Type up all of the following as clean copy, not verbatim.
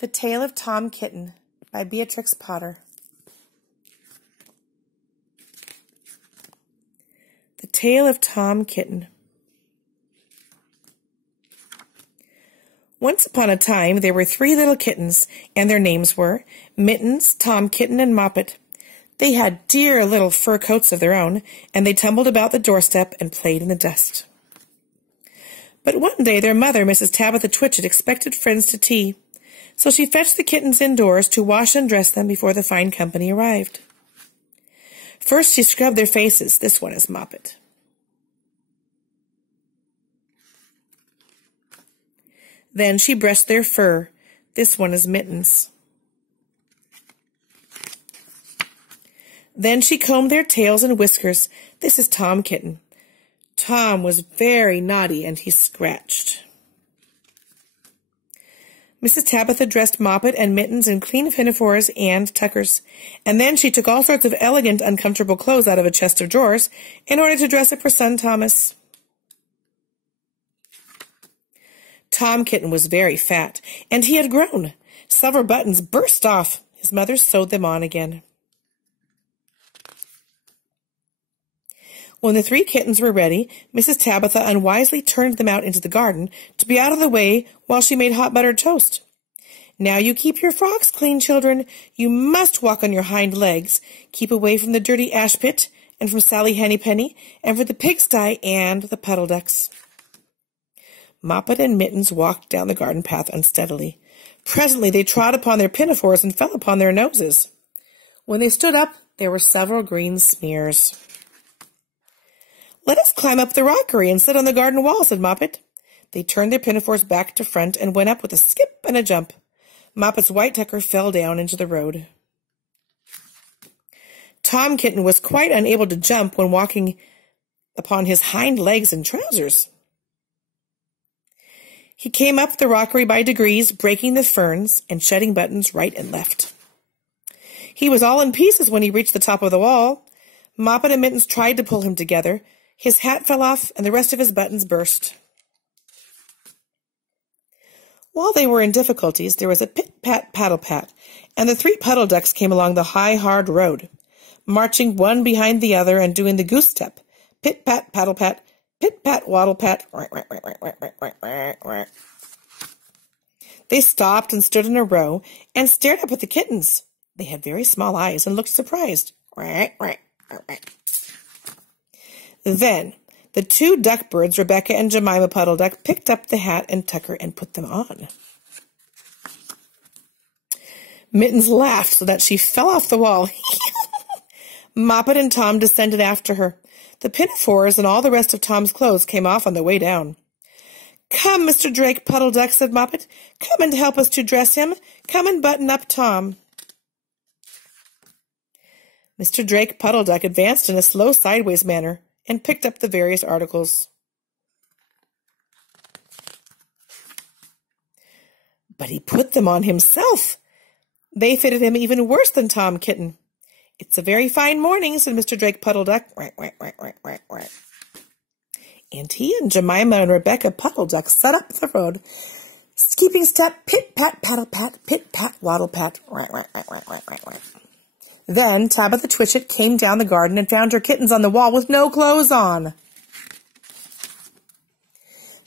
The Tale of Tom Kitten by Beatrix Potter. The Tale of Tom Kitten. Once upon a time there were 3 little kittens, and their names were Mittens, Tom Kitten, and Moppet. They had dear little fur coats of their own, and they tumbled about the doorstep and played in the dust. But one day their mother, Mrs. Tabitha Twitchit, expected friends to tea, so she fetched the kittens indoors to wash and dress them before the fine company arrived. First she scrubbed their faces. This one is Moppet. Then she brushed their fur. This one is Mittens. Then she combed their tails and whiskers. This is Tom Kitten. Tom was very naughty, and he scratched. Mrs. Tabitha dressed Moppet and Mittens in clean pinafores and tuckers, and then she took all sorts of elegant, uncomfortable clothes out of a chest of drawers in order to dress up her son Thomas. Tom Kitten was very fat, and he had grown. Several buttons burst off. His mother sewed them on again. When the 3 kittens were ready, Mrs. Tabitha unwisely turned them out into the garden to be out of the way while she made hot buttered toast. Now you keep your frocks clean, children. You must walk on your hind legs. Keep away from the dirty ash pit and from Sally Hennypenny and from the pigsty and the puddle ducks. Moppet and Mittens walked down the garden path unsteadily. Presently they trod upon their pinafores and fell upon their noses. When they stood up, there were several green smears. "Let us climb up the rockery and sit on the garden wall," said Moppet. They turned their pinafores back to front and went up with a skip and a jump. Moppet's white tucker fell down into the road. Tom Kitten was quite unable to jump when walking upon his hind legs and trousers. He came up the rockery by degrees, breaking the ferns and shedding buttons right and left. He was all in pieces when he reached the top of the wall. Moppet and Mittens tried to pull him together. His hat fell off, and the rest of his buttons burst. While they were in difficulties, there was a pit-pat, paddle-pat, and the 3 puddle ducks came along the high, hard road, marching one behind the other and doing the goose step. Pit-pat, paddle-pat, pit-pat, waddle-pat. They stopped and stood in a row and stared up at the kittens. They had very small eyes and looked surprised. Then the 2 duck birds, Rebecca and Jemima Puddle Duck, picked up the hat and tucker and put them on. Mittens laughed so that she fell off the wall. Moppet and Tom descended after her. The pinafores and all the rest of Tom's clothes came off on the way down. "Come, Mr. Drake Puddle Duck," said Moppet. "Come and help us to dress him. Come and button up Tom." Mr. Drake Puddle Duck advanced in a slow sideways manner and picked up the various articles. But he put them on himself. They fitted him even worse than Tom Kitten. "It's a very fine morning," said Mr. Drake Puddle Duck. And he and Jemima and Rebecca Puddle Duck set up the road, keeping step, pit-pat, paddle-pat, pit-pat, waddle-pat. Then Tabitha Twitchit came down the garden and found her kittens on the wall with no clothes on.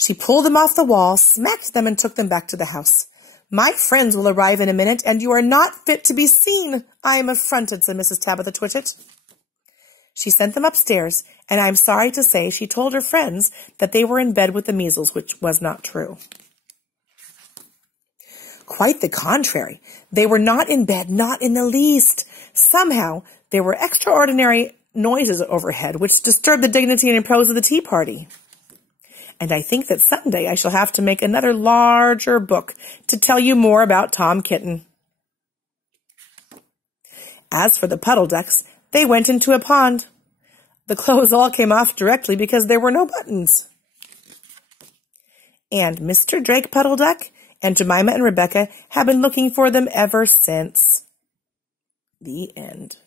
She pulled them off the wall, smacked them, and took them back to the house. "My friends will arrive in a minute, and you are not fit to be seen. I am affronted," said Mrs. Tabitha Twitchit. She sent them upstairs, and I am sorry to say she told her friends that they were in bed with the measles, which was not true. Quite the contrary. They were not in bed, not in the least. Somehow, there were extraordinary noises overhead which disturbed the dignity and repose of the tea party. And I think that someday I shall have to make another larger book to tell you more about Tom Kitten. As for the puddle ducks, they went into a pond. The clothes all came off directly because there were no buttons. And Mr. Drake Puddle Duck and Jemima and Rebecca have been looking for them ever since. The end.